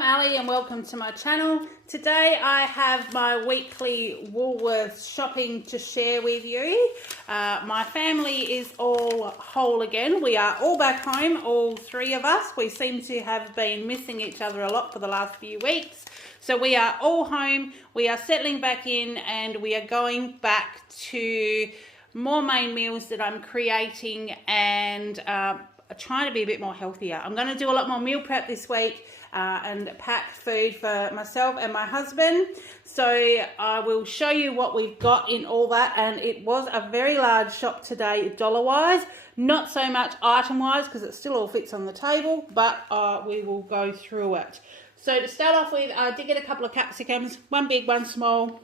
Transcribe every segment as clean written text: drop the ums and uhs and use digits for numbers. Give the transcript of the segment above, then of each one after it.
I'm Ali and welcome to my channel. Today I have my weekly Woolworths shopping to share with you. My family is all whole again. We are all back home, all three of us. We seem to have been missing each other a lot for the last few weeks. So we are all home, we are settling back in, and we are going back to more main meals that I'm creating and trying to be a bit more healthier. I'm going to do a lot more meal prep this week and pack food for myself and my husband. So I will show you what we've got in all that, and it was a very large shop today dollar-wise. Not so much item-wise because it still all fits on the table, but we will go through it. So to start off with, I did get a couple of capsicums, one big, one small.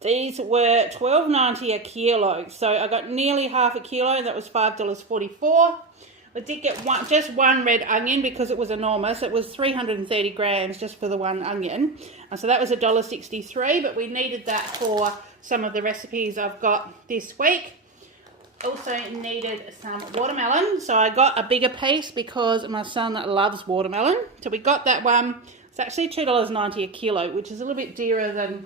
These were $12.90 a kilo, so I got nearly half a kilo, and that was $5.44. I did get just one red onion because it was enormous. It was 330 grams just for the one onion, so that was $1.63, but we needed that for some of the recipes I've got this week. Also needed some watermelon, so I got a bigger piece because my son loves watermelon. So we got that one. It's actually $2.90 a kilo, which is a little bit dearer than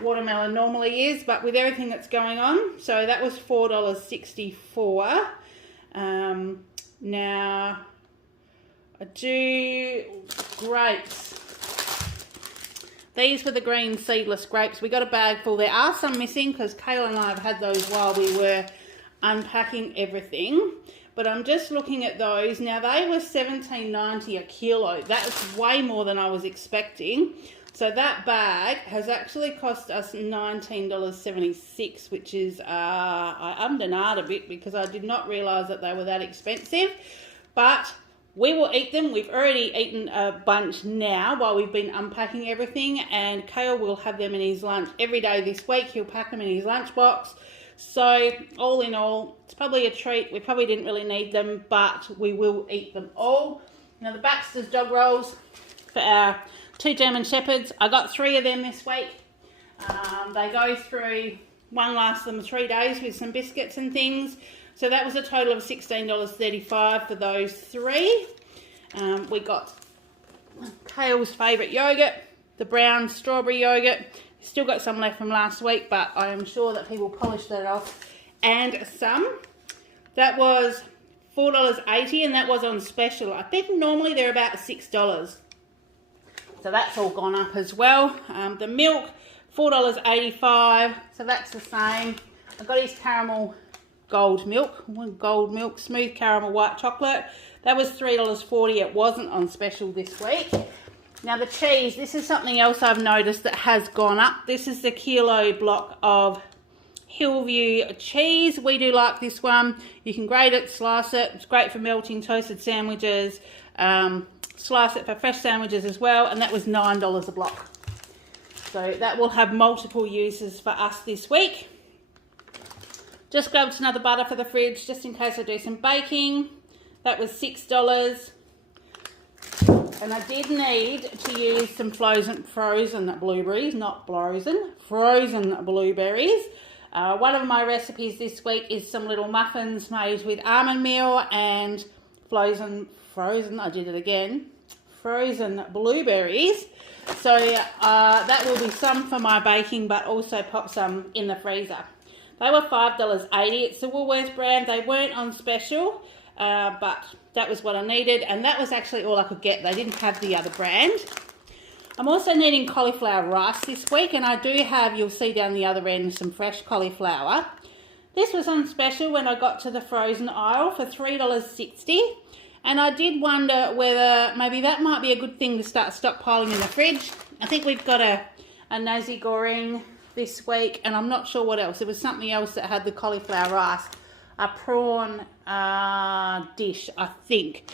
watermelon normally is, but with everything that's going on, so that was $4.64. Now I do grapes. These were the green seedless grapes. We got a bag full. There are some missing because Kayla and I have had those while we were unpacking everything, but I'm just looking at those now. They were $17.90 a kilo. That's way more than I was expecting. So that bag has actually cost us $19.76, which is, I ummed a bit because I did not realise that they were that expensive. But we will eat them. We've already eaten a bunch now while we've been unpacking everything. And Kale will have them in his lunch every day this week. He'll pack them in his lunchbox. So all in all, it's probably a treat. We probably didn't really need them, but we will eat them all. Now the Baxter's dog rolls for our 2 German Shepherds. I got 3 of them this week. They go through, one lasts them 3 days with some biscuits and things. So that was a total of $16.35 for those 3. We got Kale's favourite yogurt, the brown strawberry yogurt. Still got some left from last week, but I am sure that he will polish that off. And some. That was $4.80, and that was on special. I think normally they're about $6. So that's all gone up as well. The milk, $4.85, so that's the same. I got his caramel gold milk, smooth caramel white chocolate. That was $3.40. It wasn't on special this week. Now the cheese, this is something else I've noticed that has gone up. This is the kilo block of Hillview cheese. We do like this one. You can grate it, slice it. It's great for melting toasted sandwiches. Slice it for fresh sandwiches as well, and that was $9 a block. So that will have multiple uses for us this week. Just grabbed another butter for the fridge just in case I do some baking. That was $6. And I did need to use some frozen blueberries, not frozen blueberries. One of my recipes this week is some little muffins made with almond meal and frozen blueberries. So that will be some for my baking, but also pop some in the freezer. They were $5.80. It's the Woolworths brand. They weren't on special, but that was what I needed, and that was actually all I could get. They didn't have the other brand. I'm also needing cauliflower rice this week, and I do have, you'll see down the other end, some fresh cauliflower. This was on special when I got to the frozen aisle for $3.60. And I did wonder whether maybe that might be a good thing to start stockpiling in the fridge. I think we've got a nasi goreng this week, and I'm not sure what else. There was something else that had the cauliflower rice, a prawn dish, I think.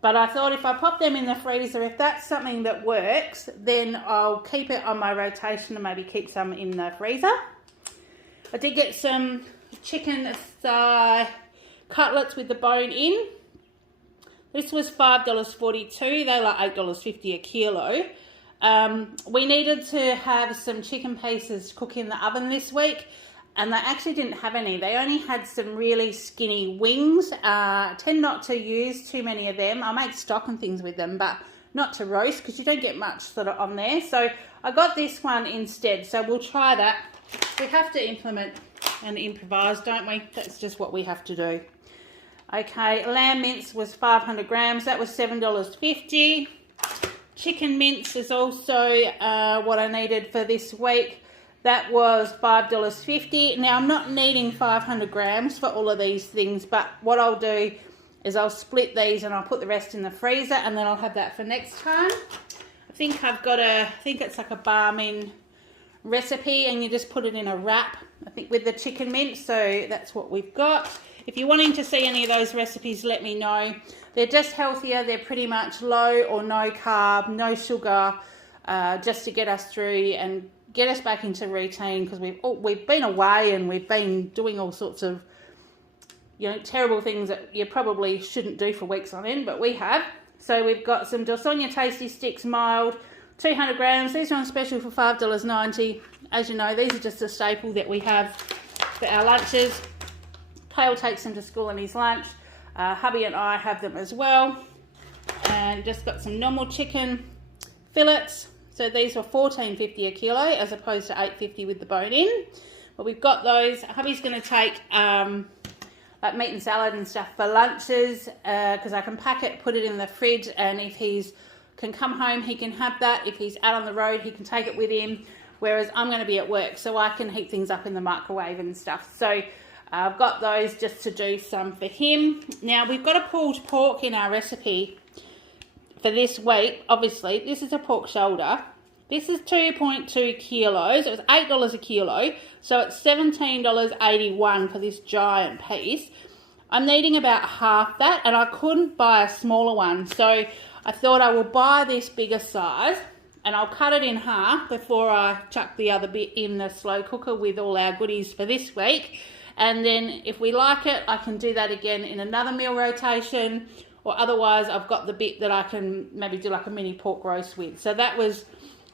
But I thought if I pop them in the freezer, if that's something that works, then I'll keep it on my rotation and maybe keep some in the freezer. I did get some chicken thigh cutlets with the bone in. This was $5.42. They were $8.50 a kilo. We needed to have some chicken pieces cook in the oven this week, and they actually didn't have any. They only had some really skinny wings. Tend not to use too many of them. I make stock and things with them, but not to roast, because you don't get much sort of on there. So I got this one instead, so we'll try that. We have to implement and improvise, don't we? That's just what we have to do. Okay, lamb mince was 500 grams. That was $7.50. Chicken mince is also what I needed for this week. That was $5.50. Now, I'm not needing 500 grams for all of these things, but what I'll do is I'll split these and I'll put the rest in the freezer, and then I'll have that for next time. I think I've got I think it's like a barmin recipe, and you just put it in a wrap, I think, with the chicken mince. So that's what we've got. If you're wanting to see any of those recipes, let me know. They're just healthier. They're pretty much low or no carb, no sugar, just to get us through and get us back into routine, because we've been away and we've been doing all sorts of, you know, terrible things that you probably shouldn't do for weeks on end, but we have. So we've got some Dorsonia Tasty Sticks mild, 200 grams. These are on special for $5.90. As you know, these are just a staple that we have for our lunches. Kale takes them to school in his lunch. Hubby and I have them as well. And just got some normal chicken fillets. So these were $14.50 a kilo as opposed to $8.50 with the bone in. But we've got those. Hubby's going to take like meat and salad and stuff for lunches, because I can pack it, put it in the fridge, and if he's can come home, he can have that. If he's out on the road, he can take it with him. Whereas I'm going to be at work, so I can heat things up in the microwave and stuff. So I've got those just to do some for him. Now, we've got a pulled pork in our recipe for this week. Obviously, this is a pork shoulder. This is 2.2 kilos. It was $8 a kilo, so it's $17.81 for this giant piece. I'm needing about half that, and I couldn't buy a smaller one, so I thought I will buy this bigger size, and I'll cut it in half before I chuck the other bit in the slow cooker with all our goodies for this week. And then if we like it, I can do that again in another meal rotation, or otherwise I've got the bit that I can maybe do like a mini pork roast with. So that was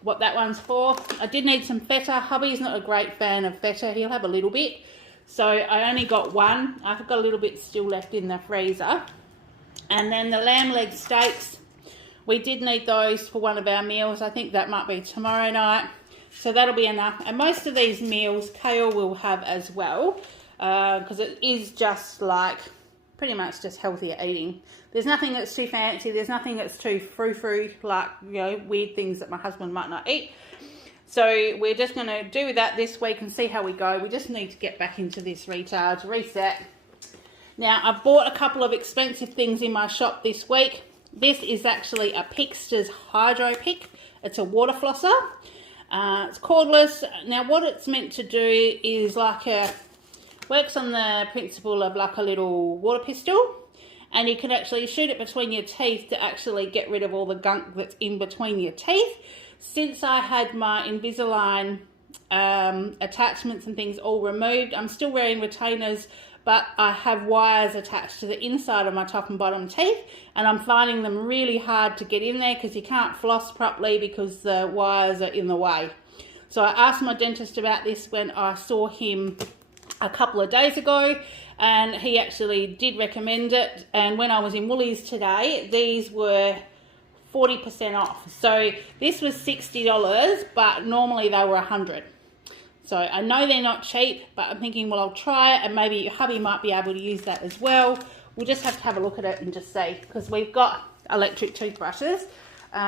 what that one's for. I did need some feta. Hubby's not a great fan of feta. He'll have a little bit. So I only got one. I've got a little bit still left in the freezer. And then the lamb leg steaks, we did need those for one of our meals. I think that might be tomorrow night. So that'll be enough. And most of these meals, Kale will have as well, because it is just like pretty much just healthier eating. There's nothing that's too fancy. There's nothing that's too frou-frou, like, you know, weird things that my husband might not eat. So we're just going to do that this week and see how we go. We just need to get back into this recharge, reset. Now, I've bought a couple of expensive things in my shop this week. This is actually a Pixter's Hydro Pick. It's a water flosser. It's cordless. Now, what it's meant to do is works on the principle of like a little water pistol, and you can actually shoot it between your teeth to actually get rid of all the gunk that's in between your teeth. Since I had my Invisalign attachments and things all removed, I'm still wearing retainers, but I have wires attached to the inside of my top and bottom teeth, and I'm finding them really hard to get in there because you can't floss properly because the wires are in the way. So I asked my dentist about this when I saw him a couple of days ago, and he actually did recommend it. And when I was in Woolies today, these were 40% off. So this was $60, but normally they were $100. So I know they're not cheap, but I'm thinking, well, I'll try it, and maybe hubby might be able to use that as well. We'll just have to have a look at it and just see, because we've got electric toothbrushes. But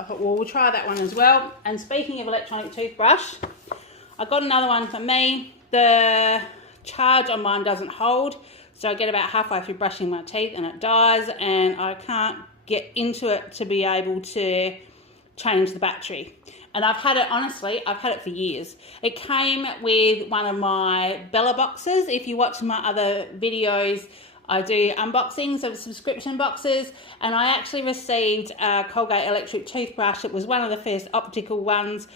I thought, well, we'll try that one as well. And speaking of electronic toothbrush, I got another one for me. The charge on mine doesn't hold, so I get about halfway through brushing my teeth and it dies, and I can't get into it to be able to change the battery. And I've had it, honestly, I've had it for years. It came with one of my Bella boxes. If you watch my other videos, I do unboxings of subscription boxes, and I actually received a Colgate electric toothbrush. It was one of the first optical ones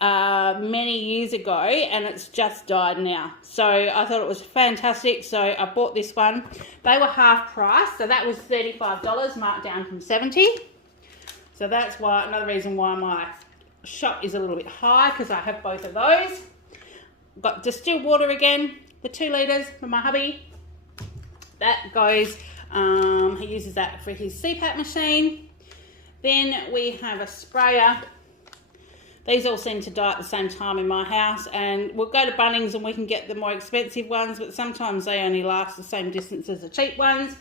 many years ago, and it's just died now. So I thought it was fantastic, so I bought this one. They were half price, so that was $35, marked down from $70. So that's why, another reason why my shop is a little bit high, because I have both of those. Got distilled water again, the 2 litres for my hubby. That goes, he uses that for his CPAP machine. Then we have a sprayer. These all seem to die at the same time in my house, and we'll go to Bunnings and we can get the more expensive ones, but sometimes they only last the same distance as the cheap ones.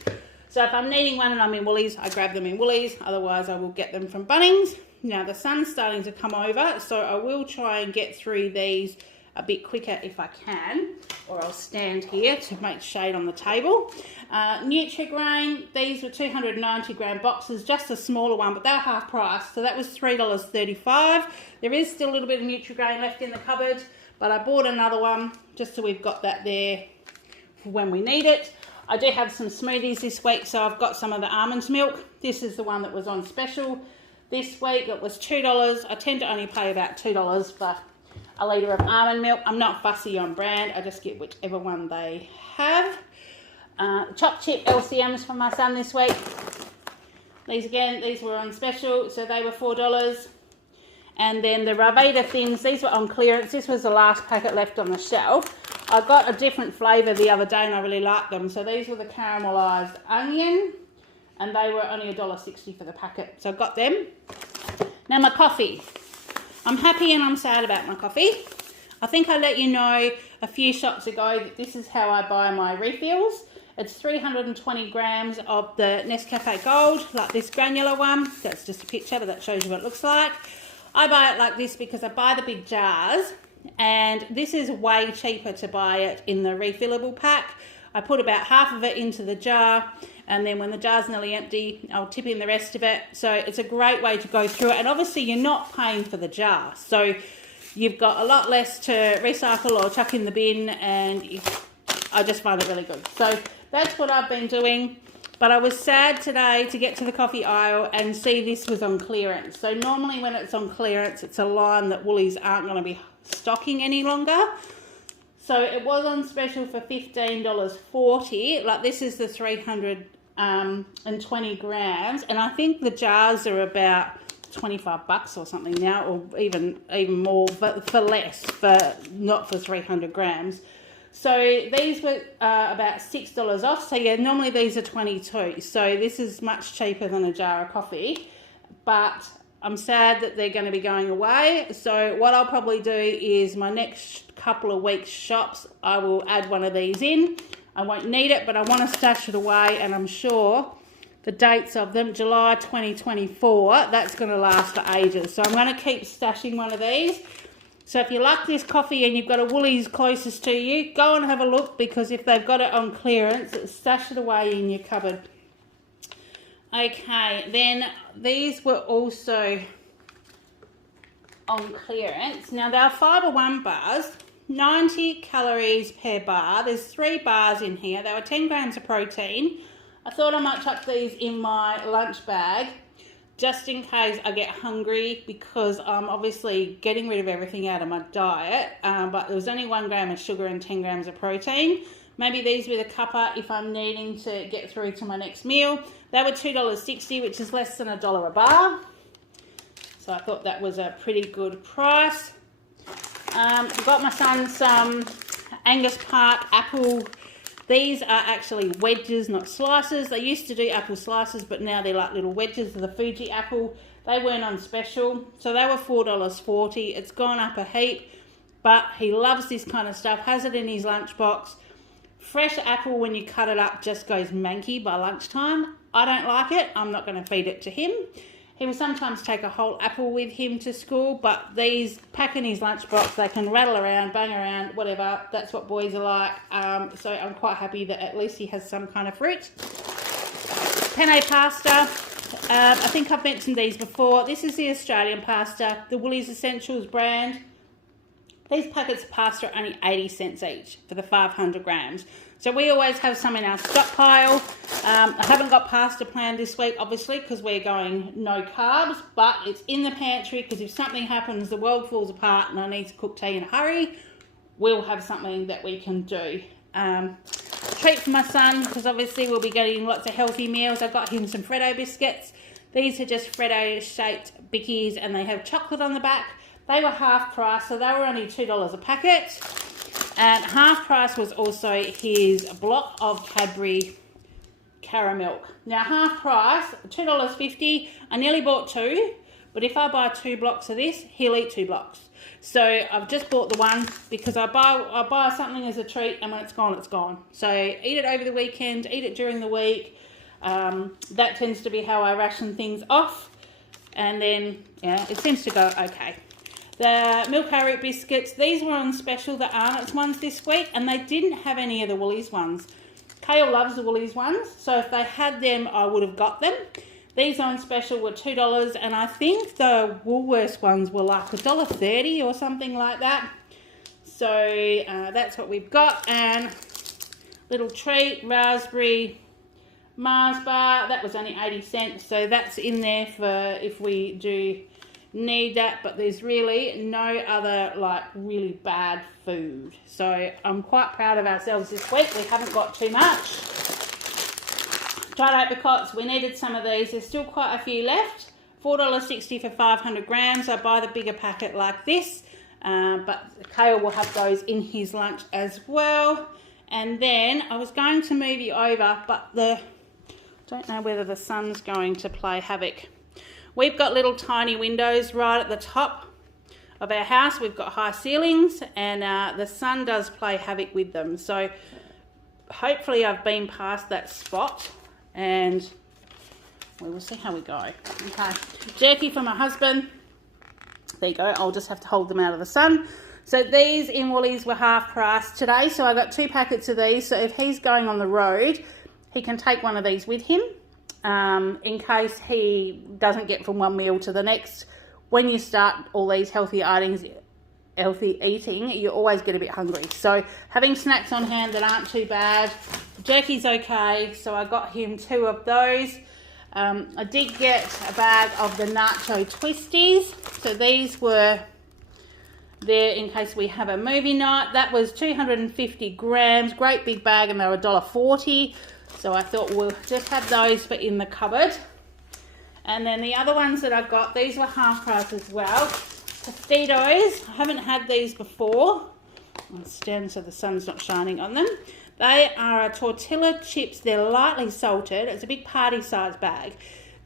So if I'm needing one and I'm in Woolies, I grab them in Woolies, otherwise I will get them from Bunnings. Now the sun's starting to come over, so I will try and get through these a bit quicker if I can, or I'll stand here to make shade on the table. Nutri-Grain, these were 290 gram boxes, just a smaller one, but they were half price, so that was $3.35. There is still a little bit of Nutri-Grain left in the cupboard, but I bought another one just so we've got that there for when we need it. I do have some smoothies this week, so I've got some of the almond milk. This is the one that was on special this week. It was $2. I tend to only pay about $2 for a litre of almond milk. I'm not fussy on brand, I just get whichever one they have. Chopped chip LCMs for my son this week. These were on special, so they were $4. And then the Ravita thins, these were on clearance. This was the last packet left on the shelf. I got a different flavour the other day and I really liked them. So these were the caramelised onion, and they were only $1.60 for the packet. So I got them. Now my coffee. I'm happy and I'm sad about my coffee. I think I let you know a few shots ago that this is how I buy my refills. It's 320 grams of the Nescafe Gold, like this granular one. That's just a picture, but that shows you what it looks like. I buy it like this because I buy the big jars, and this is way cheaper to buy it in the refillable pack. I put about half of it into the jar, and then when the jar's nearly empty, I'll tip in the rest of it. So it's a great way to go through it, and obviously you're not paying for the jar, so you've got a lot less to recycle or chuck in the bin, and I just find it really good. So that's what I've been doing. But I was sad today to get to the coffee aisle and see this was on clearance. So normally when it's on clearance, it's a line that Woolies aren't going to be stocking any longer. So it was on special for $15.40. Like this is the 320 grams. And I think the jars are about $25 or something now, or even more, but for less, not for 300 grams. So these were about $6 off. So yeah, normally these are $22. So this is much cheaper than a jar of coffee. But I'm sad that they're going to be going away. So what I'll probably do is my next couple of weeks shops, I will add one of these in. I won't need it, but I want to stash it away, and I'm sure the dates of them, July 2024, that's going to last for ages. So I'm going to keep stashing one of these. So if you like this coffee and you've got a Woolies closest to you, go and have a look, because if they've got it on clearance, stash it away in your cupboard. Okay, then these were also on clearance. Now they are Fibre One bars, 90 calories per bar. There's 3 bars in here. They were 10 grams of protein. I thought I might chuck these in my lunch bag, just in case I get hungry, because I'm obviously getting rid of everything out of my diet, but there was only 1 gram of sugar and 10 grams of protein. Maybe these with a cuppa if I'm needing to get through to my next meal. They were $2.60, which is less than $1 a bar. So I thought that was a pretty good price. I got my son some Angus Park apple. These are actually wedges, not slices. They used to do apple slices, but now they're like little wedges of the Fuji apple. They weren't on special, so they were $4.40. It's gone up a heap, but he loves this kind of stuff, has it in his lunchbox. Fresh apple, when you cut it up, just goes manky by lunchtime. I don't like it. I'm not going to feed it to him. He will sometimes take a whole apple with him to school, but these pack in his lunchbox, they can rattle around, bang around, whatever. That's what boys are like. So I'm quite happy that at least he has some kind of fruit. Penne pasta. I think I've mentioned these before. This is the Australian pasta, the Woolies Essentials brand. These packets of pasta are only 80 cents each for the 500 grams. So we always have some in our stockpile. I haven't got pasta planned this week, obviously, because we're going no carbs, but it's in the pantry, because if something happens, the world falls apart and I need to cook tea in a hurry, we'll have something that we can do. Treat for my son, because obviously we'll be getting lots of healthy meals. I got him some Freddo biscuits. These are just Freddo shaped bickies, and they have chocolate on the back. They were half price, so they were only $2 a packet. And half price was also his block of Cadbury caramel. Now half price, $2.50. I nearly bought 2, but if I buy 2 blocks of this, he'll eat 2 blocks. So I've just bought the one because I buy something as a treat, and when it's gone, it's gone. So eat it over the weekend, eat it during the week. That tends to be how I ration things off, and then yeah, it seems to go okay. The milk arrowroot biscuits, these were on special, the Arnott's ones this week, and they didn't have any of the Woolies ones. Kale loves the Woolies ones, so if they had them, I would have got them. These on special were $2, and I think the Woolworths ones were like $1.30 or something like that. So that's what we've got. And little treat, raspberry Mars bar, that was only 80 cents. So that's in there for if we do need that, but there's really no other like really bad food. So I'm quite proud of ourselves this week. We haven't got too much. Dried apricots, we needed some of these. There's still quite a few left. $4.60 for 500 grams. I buy the bigger packet like this, but Kale will have those in his lunch as well. And then I was going to move you over, but don't know whether the sun's going to play havoc. We've got little tiny windows right at the top of our house. We've got high ceilings, and the sun does play havoc with them. So hopefully I've been past that spot, and we will see how we go. Okay, jerky for my husband. There you go. I'll just have to hold them out of the sun. So these in Woolies were half price today. So I got 2 packets of these. So if he's going on the road, he can take one of these with him. In case he doesn't get from one meal to the next. When you start all these healthy eating, you always get a bit hungry. So having snacks on hand that aren't too bad. Jerky's okay, so I got him 2 of those. I did get a bag of the nacho twisties. So these were there in case we have a movie night. That was 250 grams, great big bag, and they were $1.40. So I thought we'll just have those for in the cupboard. And then the other ones that I got, these were half price as well. Tostitos, I haven't had these before. I'll stand so the sun's not shining on them. They are a tortilla chips. They're lightly salted. It's a big party size bag.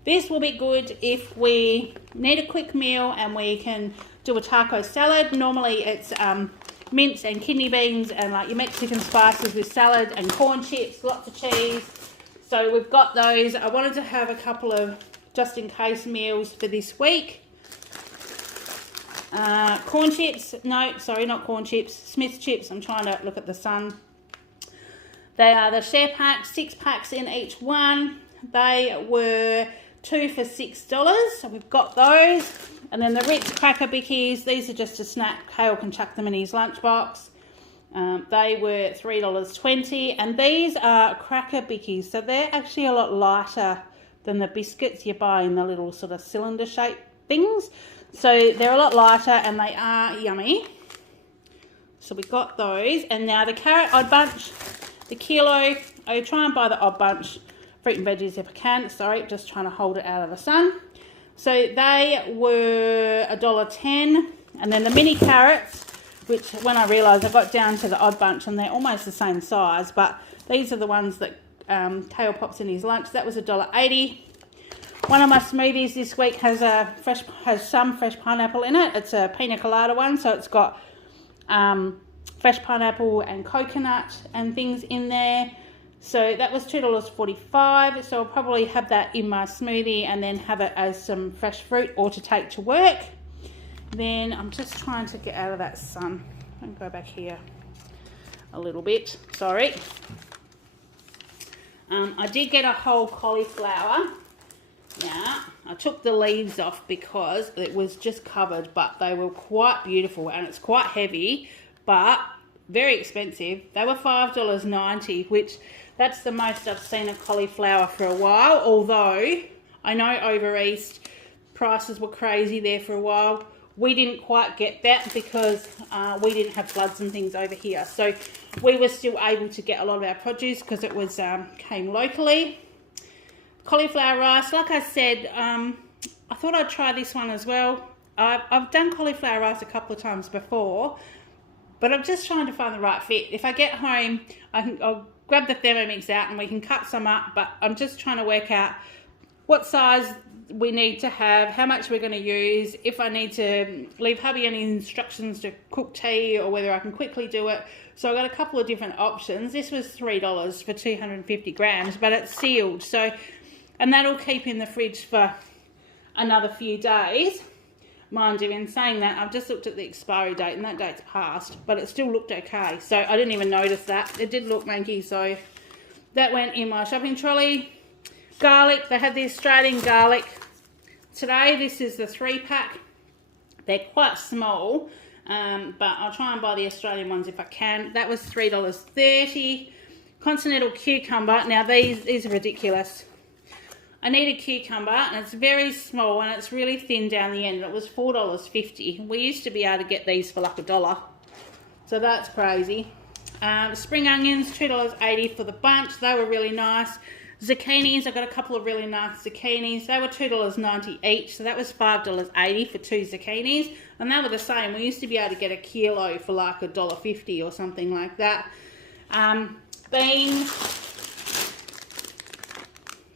This will be good if we need a quick meal and we can do a taco salad. Normally it's mince and kidney beans and like your Mexican spices with salad and corn chips, lots of cheese. So we've got those. I wanted to have a couple of just in case meals for this week. Corn chips, no, sorry, not corn chips, Smith's chips. I'm trying to look at the sun. They are the share packs, 6 packs in each one. They were 2 for $6, so we've got those. And then the Ritz Cracker Bickies, these are just a snack. Hale can chuck them in his lunchbox. They were $3.20, and these are Cracker Bickies, so they're actually a lot lighter than the biscuits you buy in the little sort of cylinder shaped things. So they're a lot lighter and they are yummy. So we got those. And now the carrot odd bunch, the kilo, I try and buy the odd bunch, fruit and veggies if I can. Sorry, just trying to hold it out of the sun. So they were $1.10. And then the mini carrots, which when I realised I got down to the odd bunch and they're almost the same size, but these are the ones that Kale pops in his lunch. That was $1.80. One of my smoothies this week has some fresh pineapple in it. It's a pina colada one, so it's got fresh pineapple and coconut and things in there. So that was $2.45. So I'll probably have that in my smoothie and then have it as some fresh fruit or to take to work. Then I'm just trying to get out of that sun. I'll go back here a little bit. Sorry. I did get a whole cauliflower. Now, I took the leaves off because it was just covered, but they were quite beautiful and it's quite heavy, but very expensive. They were $5.90, which that's the most I've seen a cauliflower for a while, although I know over east prices were crazy there for a while. We didn't quite get that because we didn't have floods and things over here. So we were still able to get a lot of our produce because it was came locally. Cauliflower rice, like I said, I thought I'd try this one as well. I've done cauliflower rice a couple of times before, but I'm just trying to find the right fit. If I get home, I'll grab the Thermomix out and we can cut some up, but I'm just trying to work out what size we need to have, how much we're going to use, if I need to leave hubby any instructions to cook tea or whether I can quickly do it. So I've got a couple of different options. This was $3 for 250 grams, but it's sealed. So, and that'll keep in the fridge for another few days. Mind you, in saying that, I've just looked at the expiry date and that date's passed, but it still looked okay. So I didn't even notice that. It did look manky, so that went in my shopping trolley. Garlic, they had the Australian garlic. Today, this is the 3-pack. They're quite small, but I'll try and buy the Australian ones if I can. That was $3.30. Continental cucumber. Now, these are ridiculous. I need a cucumber, and it's very small, and it's really thin down the end. It was $4.50. We used to be able to get these for like $1. So that's crazy. Spring onions, $2.80 for the bunch. They were really nice. Zucchinis, I got a couple of really nice zucchinis. They were $2.90 each, so that was $5.80 for 2 zucchinis. And they were the same. We used to be able to get a kilo for like $1.50 or something like that. Beans,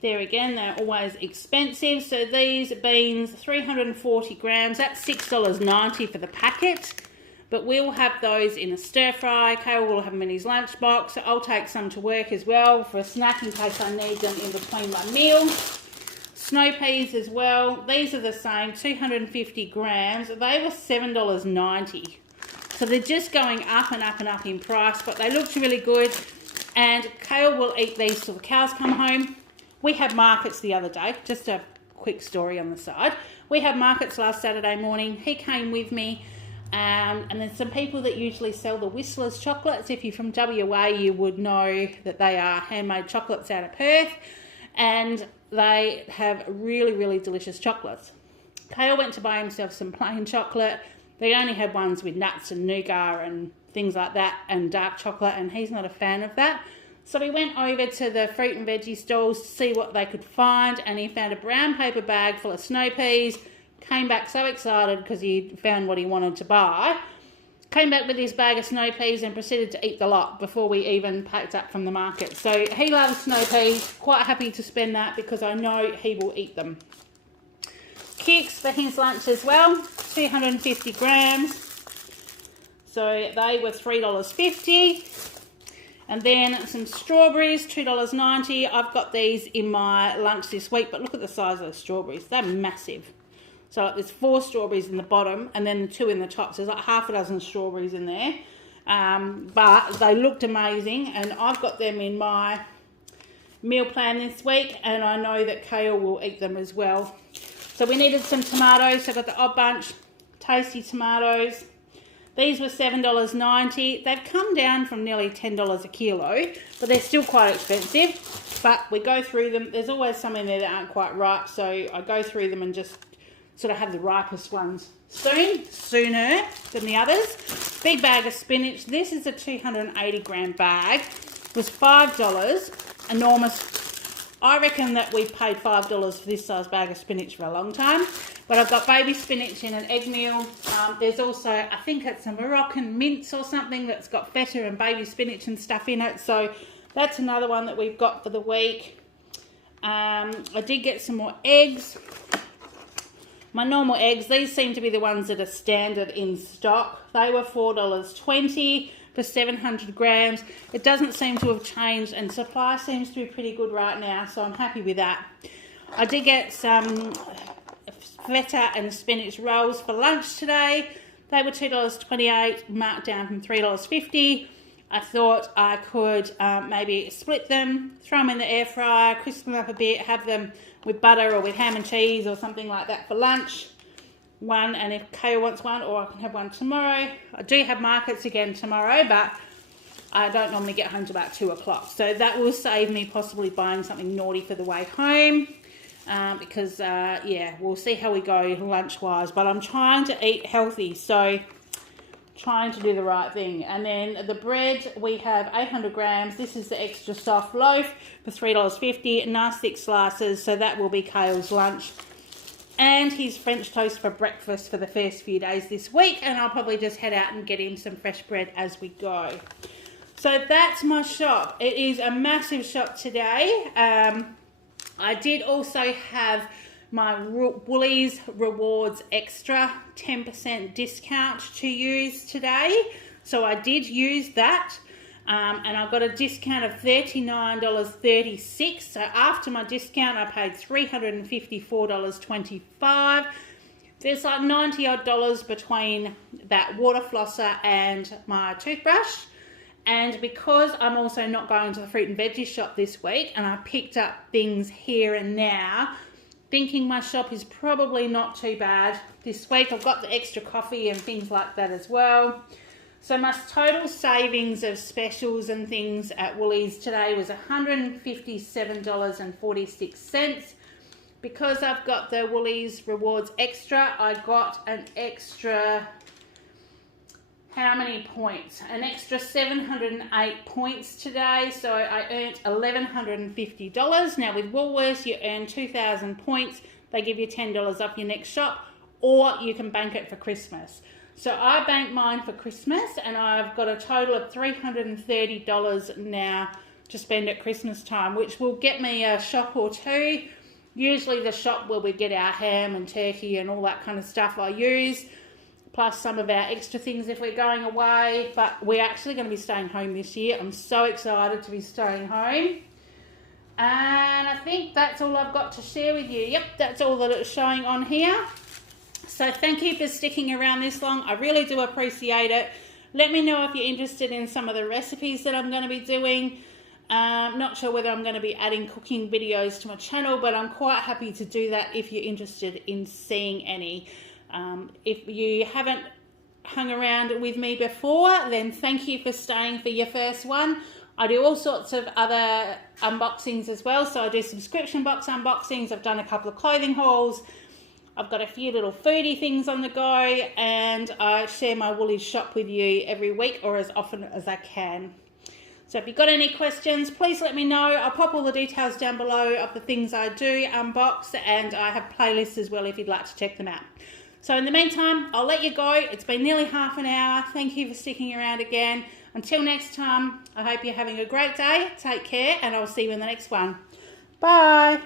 there again, they're always expensive. So these beans, 340 grams, that's $6.90 for the packet. But we'll have those in a stir fry. Kale will have them in his lunchbox. I'll take some to work as well for a snack in case I need them in between my meals. Snow peas as well. These are the same, 250 grams. They were $7.90. So they're just going up and up and up in price, but they looked really good. And Kale will eat these till the cows come home. We had markets the other day. Just a quick story on the side. We had markets last Saturday morning. He came with me. And there's some people that usually sell the Whistler's chocolates. If you're from WA, you would know that they are handmade chocolates out of Perth. And they have really, really delicious chocolates. Kale went to buy himself some plain chocolate. They only had ones with nuts and nougat and things like that and dark chocolate, and he's not a fan of that. So we went over to the fruit and veggie stalls to see what they could find, and he found a brown paper bag full of snow peas. Came back so excited because he found what he wanted to buy. Came back with his bag of snow peas and proceeded to eat the lot before we even packed up from the market. So he loves snow peas. Quite happy to spend that because I know he will eat them. Kicks for his lunch as well, 250 grams. So they were $3.50. And then some strawberries, $2.90. I've got these in my lunch this week, but look at the size of the strawberries. They're massive. So like there's 4 strawberries in the bottom and then 2 in the top. So there's like half a dozen strawberries in there. But they looked amazing, and I've got them in my meal plan this week, and I know that Kale will eat them as well. So we needed some tomatoes. So I got the Odd Bunch tasty tomatoes. These were $7.90. They've come down from nearly $10 a kilo, but they're still quite expensive. But we go through them. There's always some in there that aren't quite ripe, so I go through them and just sort of have the ripest ones sooner than the others. Big bag of spinach. This is a 280 gram bag. It was $5. Enormous. I reckon that we've paid $5 for this size bag of spinach for a long time. But I've got baby spinach in an egg meal. There's also, I think it's a Moroccan mince or something that's got feta and baby spinach and stuff in it. So that's another one that we've got for the week. I did get some more eggs. My normal eggs, these seem to be the ones that are standard in stock. They were $4.20 for 700 grams. It doesn't seem to have changed, and supply seems to be pretty good right now, so I'm happy with that. I did get some feta and spinach rolls for lunch today. They were $2.28, marked down from $3.50. I thought I could maybe split them, throw them in the air fryer, crisp them up a bit, have them with butter or with ham and cheese or something like that for lunch. One, and if Kale wants one, or I can have one tomorrow. I do have markets again tomorrow, but I don't normally get home till about 2 o'clock. So that will save me possibly buying something naughty for the way home. Because, yeah, we'll see how we go lunch-wise. But I'm trying to eat healthy, so trying to do the right thing. And then the bread, we have 800 grams. This is the extra soft loaf for $3.50. Nice thick slices, so that will be Kale's lunch. And his French toast for breakfast for the first few days this week. And I'll probably just head out and get him some fresh bread as we go. So that's my shop. It is a massive shop today. I did also have my Woolies Rewards Extra 10% discount to use today. So I did use that. And I got a discount of $39.36. So after my discount, I paid $354.25. There's like 90 odd dollars between that water flosser and my toothbrush. And because I'm also not going to the fruit and veggie shop this week, and I picked up things here and now, thinking my shop is probably not too bad this week. I've got the extra coffee and things like that as well. So my total savings of specials and things at Woolies today was $157.46. Because I've got the Woolies Rewards Extra, I got an extra, how many points? An extra 708 points today, so I earned $1,150. Now with Woolworths, you earn 2,000 points. They give you $10 off your next shop, or you can bank it for Christmas. So I banked mine for Christmas, and I've got a total of $330 now to spend at Christmas time, which will get me a shop or two. Usually the shop where we get our ham and turkey and all that kind of stuff I use, plus some of our extra things if we're going away. But we're actually going to be staying home this year. I'm so excited to be staying home. And I think that's all I've got to share with you. Yep, that's all that it's showing on here. So thank you for sticking around this long. I really do appreciate it. Let me know if you're interested in some of the recipes that I'm going to be doing. Not sure whether I'm going to be adding cooking videos to my channel, but I'm quite happy to do that if you're interested in seeing any. If you haven't hung around with me before, then thank you for staying for your first one. I do all sorts of other unboxings as well. So I do subscription box unboxings. I've done a couple of clothing hauls. I've got a few little foodie things on the go, and I share my Woolies shop with you every week or as often as I can. So if you've got any questions, please let me know. I'll pop all the details down below of the things I do unbox, and I have playlists as well if you'd like to check them out. So in the meantime, I'll let you go. It's been nearly half an hour. Thank you for sticking around again. Until next time, I hope you're having a great day. Take care, and I'll see you in the next one. Bye.